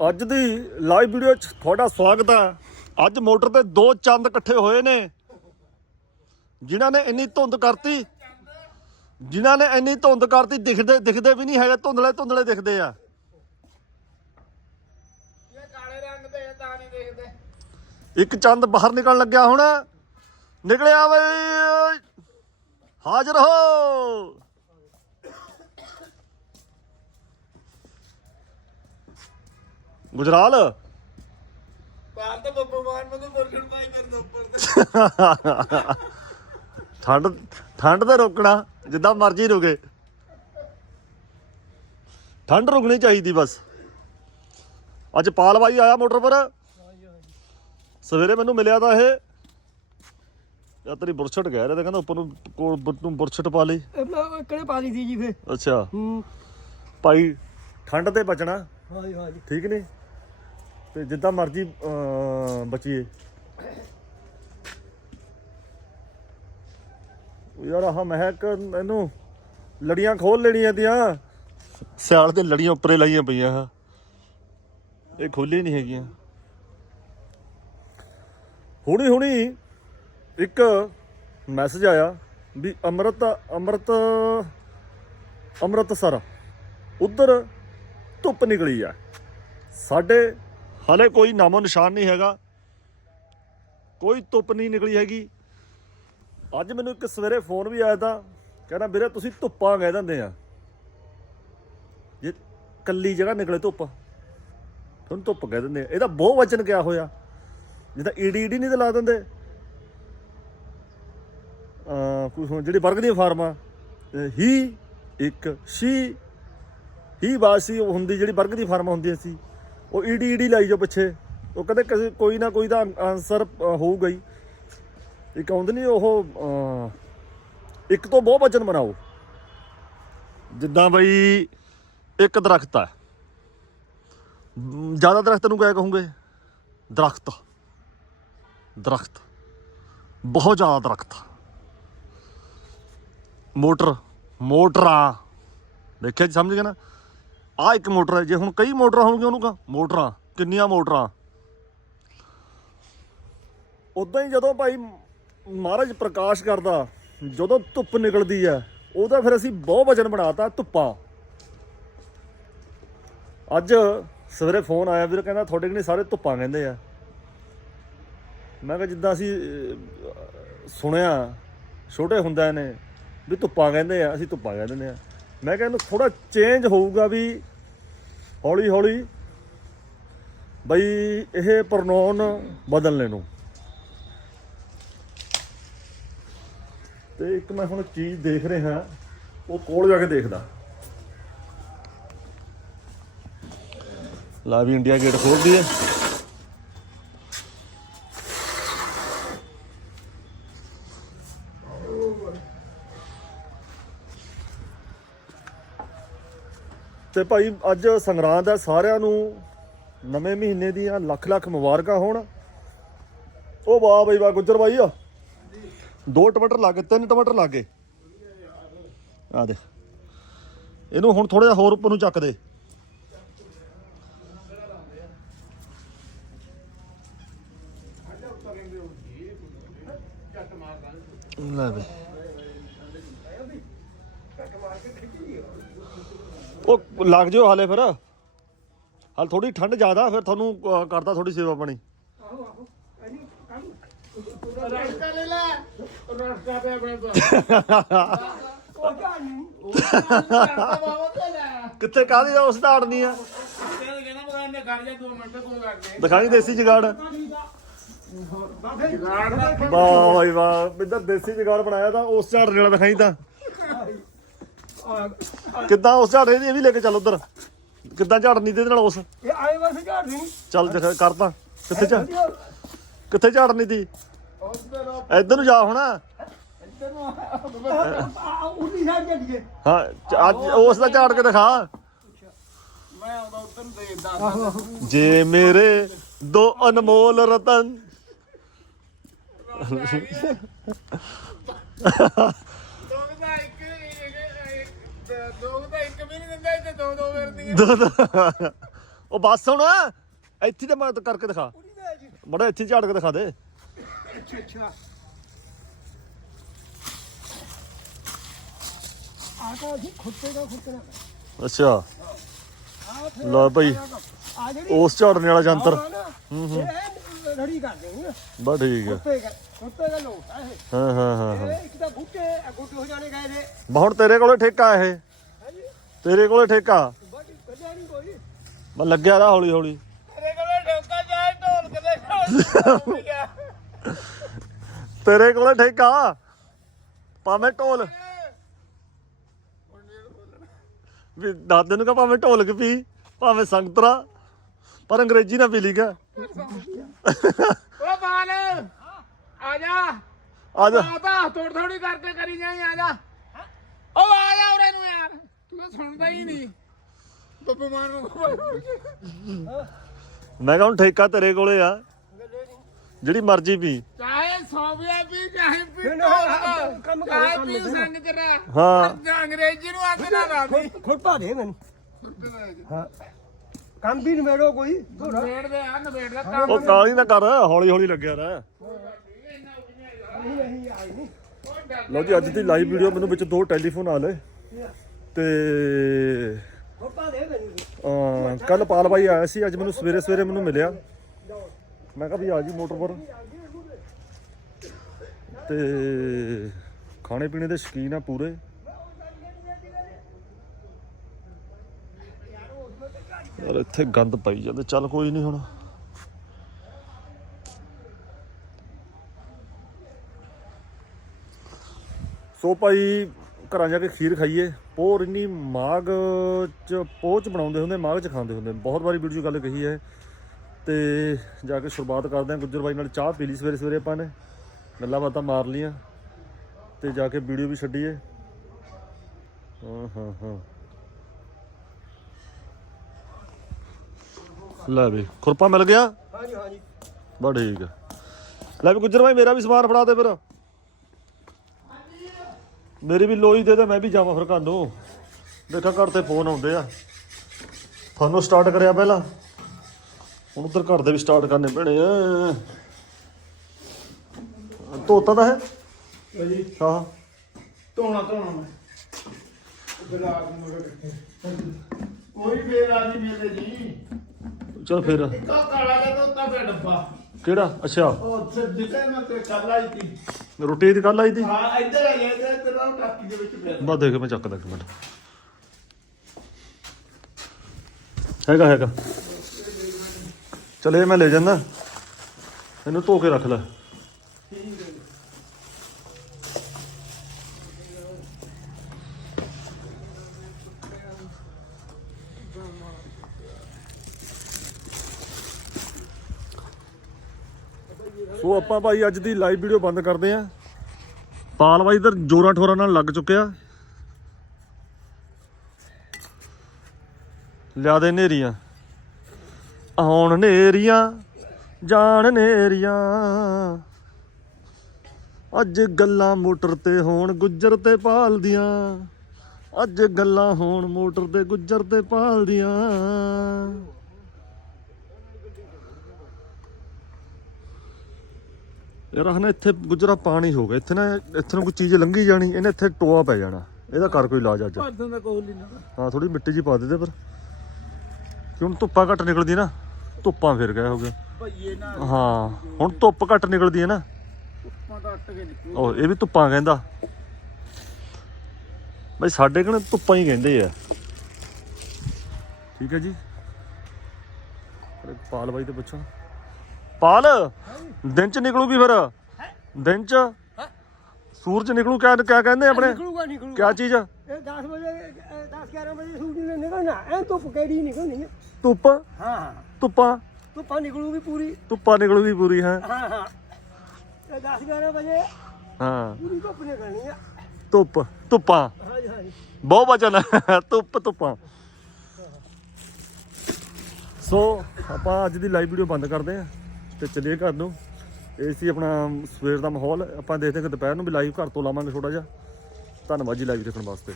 ਅੱਜ ਦੀ live video 'ਚ ਤੁਹਾਡਾ ਸਵਾਗਤ ਹੈ ਅੱਜ ਮੋਟਰ ਤੇ ਦੋ ਚੰਦ ਇਕੱਠੇ ਹੋਏ ਨੇ। ਜਿਨ੍ਹਾਂ ਨੇ ਇੰਨੀ ਧੁੰਦ ਕਰਤੀ ਜਿਨ੍ਹਾਂ ਨੇ ਇੰਨੀ ਧੁੰਦ ਕਰਤੀ ਦਿਖਦੇ ਦਿਖਦੇ ਵੀ ਨਹੀਂ ਹੈਗੇ ਧੁੰਦਲੇ ਧੁੰਦਲੇ ਦਿਖਦੇ ਆ। ਇੱਕ ਚੰਦ ਬਾਹਰ ਨਿਕਲਣ ਲੱਗਿਆ ਹੁਣ। ਨਿਕਲਿਆ ਬਈ ਹਾਜ਼ਰ ਹੋ! ਗੁਜਰਾਲ? ਬਾਹਰ ਤਾਂ ਬੱਬੂ ਮਾਨ ਨੂੰ ਬਰਗੜ ਪਾਈ ਕਰ ਉੱਪਰ ਤੇ। ਠੰਡ ਠੰਡ ਤੇ ਰੋਕਣਾ ਜਿੱਦਾਂ ਮਰਜ਼ੀ ਰੁਕੇ। ਠੰਡ ਰੁਕਣੀ ਚਾਹੀਦੀ ਬਸ। ਅੱਜ ਪਾਲ ਬਾਈ ਆਇਆ ਮੋਟਰ ਪਰ। ਸਵੇਰੇ ਮੈਨੂੰ ਮਿਲਿਆ ਤਾਂ ਇਹ। ਯਾ ਤੇਰੀ ਬੁਰਛਟ ਕਹਿ ਰਿਹਾ ਤਾਂ ਕਹਿੰਦਾ ਉੱਪਰ ਨੂੰ ਕੋਲ ਨੂੰ ਬੁਰਛਟ ਪਾ ਲਈ। ਕਿਹੜੇ ਪਾ ਲਈ ਸੀ ਜੀ ਫੇ ਅੱਛਾ। ਹੂੰ। ਭਾਈ ਠੰਡ ਤੇ ਬਚਣਾ। ਹਾਂਜੀ ਹਾਂਜੀ। ਠੀਕ ਨਹੀਂ ਤੇ ਜਿੱਦਾਂ ਮਰਜ਼ੀ ਬਚੀਏ। ਉਹ ਯਾਰ ਆਹ ਮਹਿਕ ਇਹਨੂੰ ਲੜੀਆਂ ਖੋਲ ਲੈਣੀਆਂ ਦੀਆਂ ਸਿਆਲ ਤੇ ਲੜੀਆਂ ਉੱਪਰੇ ਲਾਈਆਂ ਪਈਆਂ ਆ। ਇਹ ਖੋਲੀ ਨਹੀਂ ਹੈਗੀਆਂ। ਹੁਣੀ ਹੁਣੀ ਇੱਕ ਮੈਸੇਜ ਆਇਆ ਵੀ ਅੰਮ੍ਰਿਤ ਅੰਮ੍ਰਿਤ ਅੰਮ੍ਰਿਤਸਰ ਉਧਰ ਧੁੱਪ ਨਿਕਲੀ ਆ। ਸਾਡੇ ਹਲੇ ਕੋਈ ਨਾਮੋ ਨਿਸ਼ਾਨ ਨਹੀਂ ਹੈਗਾ। ਕੋਈ ਧੁੱਪ ਨਹੀਂ ਨਿਕਲੀ ਹੈਗੀ। ਅੱਜ ਮੈਨੂੰ ਇੱਕ ਸਵੇਰੇ ਫੋਨ ਵੀ ਆਇਆ ਤਾਂ ਕਹਿੰਦਾ, ਵੀਰੇ, ਤੁਸੀਂ ਧੁੱਪਾਂ ਕਹਿ ਦਿੰਦੇ ਆ। ਜੇ ਕੱਲੀ ਜਗ੍ਹਾ ਨਿਕਲੇ ਧੁੱਪ, ਤੁਹਾਨੂੰ ਧੁੱਪ ਕਹਿ ਦਿੰਦੇ ਆ। ਇਹਦਾ ਬਹੁ ਵਚਨ ਕਿਆ ਹੋਇਆ? ਜਿੱਦਾਂ ਈਡੀ ਈਡੀ ਨਹੀਂ ਤੇ ਲਾ ਦਿੰਦੇ। ਅ ਕੋਈ ਹੁਣ ਜਿਹੜੀ ਵਰਗ ਦੀਆਂ ਫਾਰਮਾਂ ਅਹ ਹੀ ਇੱਕ, ਸ਼ੀ, ਹੀ ਵਾਸੀ ਉਹ ਹੁੰਦੀ ਜਿਹੜੀ ਵਰਗ ਦੀ ਫਾਰਮ ਹੁੰਦੀ ਸੀ। ਉਹ ਈਡੀ ਈਡੀ ਲਾਈ ਜੋ ਪਿੱਛੇ। ਉਹ ਕਹਿੰਦੇ ਕਿਸੇ ਕੋਈ ਨਾ ਕੋਈ ਦਾ ਆਨਸਰ ਹੋਊਗਾ ਹੀ। ਇੱਕ ਆਉਂਦੇ ਨਹੀਂ ਉਹ ਇੱਕ ਤੋਂ ਬਹੁਤ ਵਚਨ ਬਣਾਓ। ਜਿੱਦਾਂ ਬਈ ਇੱਕ ਦਰਖਤ ਹੈ ਜ਼ਿਆਦਾ ਦਰਖਤ ਨੂੰ ਕਿਆ ਕਹੋਗੇ? ਦਰਖਤ। ਦਰਖਤ। ਬਹੁਤ ਜ਼ਿਆਦਾ ਦਰਖਤ। ਮੋਟਰ। ਮੋਟਰਾਂ। ਦੇਖਿਆ ਜੀ, ਸਮਝ ਗਏ ਨਾ? ਆ ਇੱਕ ਮੋਟਰ ਹੈ, ਜੇ ਹੁਣ ਕਈ ਮੋਟਰਾਂ ਹੋਣਗੀਆਂ ਉਹਨੂੰ ਕਹਾਂ? ਮੋਟਰਾਂ, ਕਿੰਨੀਆਂ ਮੋਟਰਾਂ? ਉਦਾਂ ਹੀ ਜਦੋਂ ਭਾਈ ਮਹਾਰਾਜ ਪ੍ਰਕਾਸ਼ ਕਰਦਾ, ਜਦੋਂ ਧੁੱਪ ਨਿਕਲਦੀ ਹੈ, ਉਹਦਾ ਫਿਰ ਅਸੀਂ ਬਹੁਤ ਵਜਨ ਬਣਾਤਾ, ਧੁੱਪਾਂ। ਅੱਜ ਸਵੇਰੇ ਫੋਨ ਆਇਆ, ਵੀਰ ਕਹਿੰਦਾ ਤੁਹਾਡੇ ਕਿਨੇ ਸਾਰੇ ਧੁੱਪਾਂ ਕਹਿੰਦੇ ਆ। ਮੈਂ ਕਿਹਾ ਜਿੱਦਾਂ ਅਸੀਂ ਸੁਣਿਆ, ਛੋਟੇ ਹੁੰਦਿਆਂ ਨੇ ਵੀ ਧੁੱਪਾਂ ਕਹਿੰਦੇ ਆ, ਅਸੀਂ ਧੁੱਪਾਂ ਕਹਿ ਦਿੰਦੇ ਆ। ਮੈਂ ਕਹਿੰਦਾ ਇਹਨੂੰ ਥੋੜਾ ਚੇਂਜ ਹੋਊਗਾ ਵੀ ਹੌਲੀ ਹੌਲੀ ਬਈ ਇਹ ਪ੍ਰਨੌਨ ਬਦਲਨੇ ਨੂੰ। ਤੇ ਇੱਕ ਮੈਂ ਹੁਣ ਚੀਜ਼ ਦੇਖ ਰਿਹਾ, ਉਹ ਕੋਲ ਜਾ ਕੇ ਦੇਖਦਾ। ਲਾ ਵੀ ਇੰਡੀਆ ਗੇਟ ਖੋਲਦੀ ਹੈ। ਤੇ ਭਾਈ ਅੱਜ ਸੰਗਰਾਂਦ ਹੈ, ਸਾਰਿਆਂ ਨੂੰ ਨਵੇਂ ਮਹੀਨੇ ਦੀਆਂ ਲੱਖ ਲੱਖ ਮੁਬਾਰਕਾਂ ਹੋਣ। ਉਹ ਵਾਹ ਬਈ ਵਾਹ, ਗੁੱਜਰ ਬਾਈ ਆ। ਦੋ ਟਮਾਟਰ ਲੱਗੇ, ਤਿੰਨ ਟਮਾਟਰ ਲੱਗੇ। ਆ ਦੇਖ। ਇਹਨੂੰ ਹੁਣ ਥੋੜਾ ਜਿਹਾ ਹੋਰ ਉੱਪਰ ਨੂੰ ਚੱਕ ਦੇ। ਲੈ ਬਈ। ਉਹ ਲੱਗ ਜਿਓ ਹਾਲੇ ਫਿਰ। ਹਾਲ ਥੋੜੀ ਠੰਡ ਜ਼ਿਆਦਾ ਫਿਰ ਤੁਹਾਨੂੰ ਅਹ, ਕਰਦਾ ਥੋੜੀ ਸੇਵਾ ਪਾਣੀ। ਰਸਤਾ ਲੈ ਲੈ ਰਸਤਾ ਤੇ ਆਪਣੇ ਤੋਂ ਉਹ ਜਾਣੀ ਰਸਤਾ ਬਾਬਾ ਤੇ ਲੈ ਕਿੱਥੇ ਕਾਹਦੀ ਦਾ ਉਸ ਅੜਨੀ ਆ। ਕਹਿੰਦਾ ਕਹਿੰਦਾ ਮਗਾਂ ਨੇ ਕਰ ਜਾ 2 ਮਿੰਟ ਕੋਈ ਕਰ ਦੇ ਦਿਖਾਈ ਦੇਸੀ ਜਗਾੜ ਵਾਹ ਵਾਹ ਇੱਧਰ ਦੇਸੀ ਜਗਾੜ ਬਣਾਇਆ ਤਾਂ ਉਸ ਝਾੜ ਜਿਹੜਾ ਦਿਖਾਈ ਤਾਂ। ਕਿੱਦਾਂ ਉਸ ਝਾੜੇ ਦੀ ਇਹ ਵੀ ਲੈ ਕੇ ਚੱਲ ਉਧਰ? ਕਿੱਦਾਂ ਝਾੜਨੀ ਤੇ ਇਹਦੇ ਨਾਲ ਉਸ? ਇਹ ਆਏ ਵਾਸੇ ਝਾੜ ਨਹੀਂ ਚੱਲ ਦਿਖਾ ਕਰਤਾ ਕਿੱਥੇ ਝਾੜ? ਕਿੱਥੇ ਝਾੜਨੀ ਤੀ ਇੱਧਰ ਨੂੰ ਜਾ ਹੁਣ। ਉਹਦੀ ਸਾਈਡ ਚੱਲੀਏ ਹਾਂ ਚ- ਅੱਜ ਉਸ ਦਾ ਝਾੜ ਕੇ ਦਿਖਾ। ਮੈਂ ਆਉਂਦਾ ਉਧਰ ਨੂੰ ਦੇਖਦਾ ਜੇ ਮੇਰੇ ਦੋ ਅਨਮੋਲ ਰਤਨ ਦੋ ਦਾ ਦੋ ਦੋ ਉਹ ਬੱਸ ਹੁਣ ਇੱਥੇ ਤੇ ਮੈਂ ਕਰਕੇ ਦਿਖਾ। ਉਹਦੀ ਦਾ ਜੀ। ਬੜਾ ਇੱਥੇ ਝਾੜ ਕੇ ਦਿਖਾ ਦੇ। ਅੱਛਾ ਅੱਛਾ। ਆਟਾ ਜੀ ਖੁੱਤੇ ਦਾ ਖੁੱਤੇ ਦਾ ਅੱਛਾ। ਲਓ ਭਾਈ ਆ ਜਿਹੜੀ ਉਸ ਝਾੜਨੇ ਵਾਲਾ ਯੰਤਰ ਹੂੰ ਹੂੰ। ਰੜੀ ਕਰਦੇ ਨੇ। ਬਸ ਠੀਕ ਆ। ਖੁੱਤੇ ਦਾ ਖੁੱਤੇ ਦਾ ਲੋਟ ਆ ਇਹ। ਹਾਂ ਹਾਂ ਹਾਂ ਹਾਂ। ਇਹ ਇੱਕ ਤਾਂ ਬੂਟੇ ਗੁੱਟ ਹੋ ਜਾਣੇ ਗਏ ਨੇ। ਬਾ ਹੁਣ ਤੇਰੇ ਕੋਲੇ ਠੇਕਾ ਇਹ। ਤੇਰੇ ਕੋਲੇ ਠੇਕਾ? ਬੜੀ ਕੱਢਿਆ ਨਹੀਂ ਕੋਈ ਮੈਂ ਲੱਗਿਆ ਰਾ ਹੌਲੀ ਹੌਲੀ। ਤੇਰੇ ਕੋਲੇ ਠੋਕਾ ਜਾਏ ਢੋਲ ਕਦੇ ਤੇਰੇ ਕੋਲੇ ਠੇਕਾ? ਭਾਵੇਂ ਢੋਲ। ਵੀ ਦਾਦੇ ਨੂੰ ਕਹ ਭਾਵੇਂ ਢੋਲਕ ਪੀ ਭਾਵੇਂ ਸੰਗਤਰਾ ਪਰ ਅੰਗਰੇਜ਼ੀ ਨਾ ਪੀ ਲੀਗਾ ਓ ਬਾਲ ਆ ਜਾ। ਆ ਜਾ। ਆ ਤਾਂ ਥੋੜੀ ਥੋੜੀ ਕਰਕੇ ਕਰੀ ਜਾਈ ਆ ਜਾ। ਓ ਆ ਜਾ ਉਰੇ ਨੂੰ ਯਾਰ। ਤੂੰ ਤਾਂ ਸੁਣਦਾ ਹੀ ਨਹੀਂ। ਬੱਬੂ ਮਾਨ ਨੂੰ ਮੈਂ ਕਹਾਂ ਠੇਕਾ ਤੇਰੇ ਕੋਲੇ ਆ। ਜਿਹੜੀ ਮਰਜ਼ੀ ਪੀ। ਚਾਹੇ ਸੌਵੀਆ ਵੀ ਚਾਹੇ ਪੀ ਕੰਮ ਚਾਹੇ ਕੰਮ ਪੀ। ਸੰਗ ਤੇਰਾ। ਹਾਂ। ਅੰਗਰੇਜ਼ੀ ਨੂੰ ਹੱਥ ਨਾ ਲਾ ਦੀ। ਖੁੱਟਾ ਦੇ ਮੈਨੂੰ ਹਾਂ। ਕੰਮ ਵੀ ਨਵੇੜੋ ਕੋਈ ਥੋੜਾ ਨਵੇੜ ਦੇ ਆ ਨਵੇੜ ਦਾ ਕੰਮ ਉਹ ਕਾਲੀ ਨਾ ਕਰ ਹੌਲੀ ਹੌਲੀ ਲੱਗਿਆ ਰਹਿ। ਲਓ ਜੀ ਅੱਜ ਦੀ ਲਾਈਵ ਵੀਡੀਓ ਮੈਨੂੰ ਵਿੱਚ ਦੋ ਟੈਲੀਫੋਨ ਆ ਲਏ। ਤੇ ਖੁੱਟਾ ਕੱਲ ਪਾਲ ਬਾਈ ਆਇਆ ਸੀ, ਅੱਜ ਮੈਨੂੰ ਸਵੇਰੇ ਸਵੇਰੇ ਮੈਨੂੰ ਮਿਲਿਆ। ਮੈਂ ਕਿਹਾ ਵੀ ਆ ਜੀ ਮੋਟਰ ਪਰ। ਤੇ ਖਾਣੇ ਪੀਣੇ ਦੇ ਸ਼ੌਕੀਨ ਆ ਪੂਰੇ। ਯਾਰ ਇੱਥੇ ਗੰਦ ਪਾਈ ਜਾਂਦੇ, ਚੱਲ ਕੋਈ ਨਹੀਂ ਹੁਣ। ਸੋ ਭਾਈ, ਘਰਾਂ ਜਾ ਕੇ ਖੀਰ ਖਾਈਏ। ਪੋਰ ਇੰਨੀ ਮਾਗ ਚ ਪੋਹ ਚ ਬਣਾਉਂਦੇ ਹੁੰਦੇ ਮਾਗ ਚ ਖਾਂਦੇ ਹੁੰਦੇ। ਬਹੁਤ ਵਾਰੀ ਵੀਡੀਓ ਗੱਲ ਕਹੀ ਹੈ। ਤੇ ਜਾ ਕੇ ਸ਼ੁਰੂਆਤ ਕਰਦੇ ਹਾਂ। ਗੁੱਜਰ ਬਾਈ ਨਾਲ ਚਾਹ ਪੀ ਲਈ ਸਵੇਰੇ ਸਵੇਰੇ ਆਪਾਂ ਨੇ। ਗੱਲਾਂ ਬਾਤਾਂ ਮਾਰ ਲੀਆਂ ਤੇ ਜਾ ਕੇ ਵੀਡੀਓ ਵੀ ਛੱਡੀਏ ਹਾਂ। ਹਾਂ ਹਾਂ ਲੈ ਵੀ ਖੁਰਪਾ ਮਿਲ ਗਿਆ? ਹਾਂਜੀ ਹਾਂਜੀ। ਬਾ ਠੀਕ ਲੈ ਵੀ ਗੁੱਜਰ ਬਾਈ ਮੇਰਾ ਵੀ ਸਮਾਨ ਫੜਾ ਦੇ ਫਿਰ। ਮੇਰੀ ਵੀ ਲੋਈ ਦੇ ਦੇ ਮੈਂ ਵੀ ਜਾਵਾਂ ਫਿਰ ਘਰ ਨੂੰ। ਦੇਖਾ ਘਰ ਤੇ ਫੋਨ ਆਉਂਦੇ ਆ। ਤੁਹਾਨੂੰ ਸਟਾਰਟ ਕਰਿਆ ਪਹਿਲਾਂ। ਹੁਣ ਉਧਰ ਘਰ ਦੇ ਵੀ ਸਟਾਰਟ ਕਰਨੇ ਪੈਣੇ ਆ। ਧੋਤਾ ਤਾਂ ਹੈ? ਜੀ ਹਾਂ। ਧੋਣਾ ਧੋਣਾ ਮੈਂ। ਬਲਾਕ ਮੋੜ ਕੋਈ ਬੇਰਾਜੀ ਮੇਲੇ ਜੀ। ਚਲ ਫਿਰ। ਕਾਲਾ ਜਿਹਾ ਤੋਤਾ ਪਿਆ ਡੱਬਾ। ਕਿਹੜਾ? ਅੱਛਾ। ਉਹ ਸਿੱਧੇ ਮੈਂ ਤੇ ਕਰ ਲਾਈ ਤੀ ਰੋਟੀ ਦੀ ਕੱਲ ਆਈ ਤੀ ਹਾਂ ਇੱਧਰ ਆ ਗਿਆ ਇੱਧਰ ਤੇਰਾ ਟਾਕੀ ਦੇ ਵਿੱਚ ਪਿਆ। ਬਾ ਦੇਖ ਮੈਂ ਚੱਕਦਾ ਇੱਕ ਮਿੰਟ। ਹੈਗਾ ਹੈਗਾ। ਚਲੇ ਮੈਂ ਲੈ ਜਾਂਦਾ। ਇਹਨੂੰ ਧੋ ਕੇ ਰੱਖ ਲੈ। ਸੋ ਆਪਾਂ ਭਾਈ ਅੱਜ ਦੀ ਲਾਈਵ ਵੀਡੀਓ ਬੰਦ ਕਰਦੇ ਆਂ। ਪਾਲ ਬਾਈ ਇਧਰ ਜੋਰਾਂ ਠੋਰਾਂ ਨਾਲ ਲੱਗ ਚੁੱਕਿਆ। ਲਿਆ ਦੇ ਨੇਰੀਆਂ ਆਉਣ ਨੇਰੀਆਂ ਜਾਣ ਨੇਰੀਆਂ ਅੱਜ ਗੱਲਾਂ ਮੋਟਰ ਤੇ ਹੋਣ, ਗੁੱਜਰ ਤੇ ਪਾਲਦੀਆਂ ਅੱਜ ਗੱਲਾਂ ਹੋਣ, ਮੋਟਰ ਤੇ, ਗੁੱਜਰ ਤੇ ਪਾਲਦੀਆਂ ਯਾਰ ਹਨਾ ਇੱਥੇ ਗੁੱਜਰਾ ਪਾਣੀ ਹੋ ਗਿਆ ਇੱਥੇ ਨਾ ਇੱਥੇ ਨੂੰ ਕੋਈ ਚੀਜ਼ ਲੰਘੀ ਜਾਣੀ ਇਹਨੇ ਇੱਥੇ ਟੋਆ ਪੈ ਜਾਣਾ ਇਹਦਾ ਕਰ ਕੋਈ ਇਲਾਜ ਅੱਜ। ਭਰਦਾਂ ਦਾ ਕੋਲ ਨਹੀਂ ਨਾ। ਹਾਂ ਥੋੜੀ ਮਿੱਟੀ ਜੀ ਪਾ ਦੇ ਦੇ ਪਰ ਕਿ ਹੁਣ ਧੁੱਪਾਂ ਘੱਟ ਨਿਕਲਦੀ ਨਾ ਧੁੱਪਾਂ ਫਿਰ ਗਏ ਹੋ ਭਈਏ ਨਾ। ਹਾਂ ਹੁਣ ਧੁੱਪ ਘੱਟ ਨਿਕਲਦੀ ਹੈ ਨਾ। ਉੱਪਾਂ ਦਾ ਅੱਟ ਕੇ ਨਿਕਲੂ ਉਹ ਇਹ ਵੀ ਧੁੱਪਾਂ ਕਹਿੰਦਾ। ਬਈ ਸਾਡੇ ਕੋਲ ਧੁੱਪਾਂ ਹੀ ਕਹਿੰਦੇ ਆ। ਠੀਕ ਹੈ ਜੀ। ਪਾਲ ਬਾਈ ਤੇ ਪੁੱਛੋ। ਪਾਲ! ਦਿਨ ਚ ਨਿਕਲੂਗੀ ਫਿਰ? ਦਿਨ ਚ? ਸੂਰਜ ਨਿਕਲੂ ਕਿਆ ਕਿਆ ਕਹਿੰਦੇ ਆਪਣੇ? ਨਿਕਲੂਗਾ ਨਿਕਲੂਗਾ। ਕਿਆ ਚੀਜ਼? ਇਹ 10 ਵਜੇ 10 11 ਵਜੇ ਸੂਰਜ ਨੇ ਨਿਕਲਣਾ। ਐ ਧੁੱਪ ਕਿਹੜੀ ਨਿਕਲਣੀ ਹੈ ਧੁੱਪ? ਹਾਂ ਹਾਂ। ਧੁੱਪਾਂ? ਧੁੱਪਾਂ ਨਿਕਲੂਗੀ ਪੂਰੀ। ਧੁੱਪਾਂ ਨਿਕਲੂਗੀ ਪੂਰੀ ਹੈ? ਹਾਂ ਹਾਂ। ਇਹ 10 11 ਵਜੇ ਹਾਂ। ਪੂਰੀ ਧੁੱਪ ਨਿਕਲਣੀ ਧੁੱਪ ਧੁੱਪਾਂ। ਹਾਂਜੀ ਹਾਂਜੀ। ਬਹੁਤ ਵਚਨ ਧੁੱਪ ਧੁੱਪਾਂ। ਸੋ ਆਪਾਂ ਅੱਜ ਦੀ ਲਾਈਵ ਵੀਡੀਓ ਬੰਦ ਕਰਦੇ ਹਾਂ ਤੇ ਚੱਲੀਏ ਘਰ ਨੂੰ। ਇਹ ਸੀ ਆਪਣਾ ਸਵੇਰ ਦਾ ਮਾਹੌਲ। ਆਪਾਂ ਦੇਖਦੇ ਹਾਂ ਕਿ ਦੁਪਹਿਰ ਨੂੰ ਵੀ ਲਾਈਵ ਘਰ ਤੋਂ ਲਾਵਾਂਗੇ ਛੋਟਾ ਜਿਹਾ। ਧੰਨਵਾਦ ਜੀ ਲਾਈਵ ਦੇਖਣ ਵਾਸਤੇ।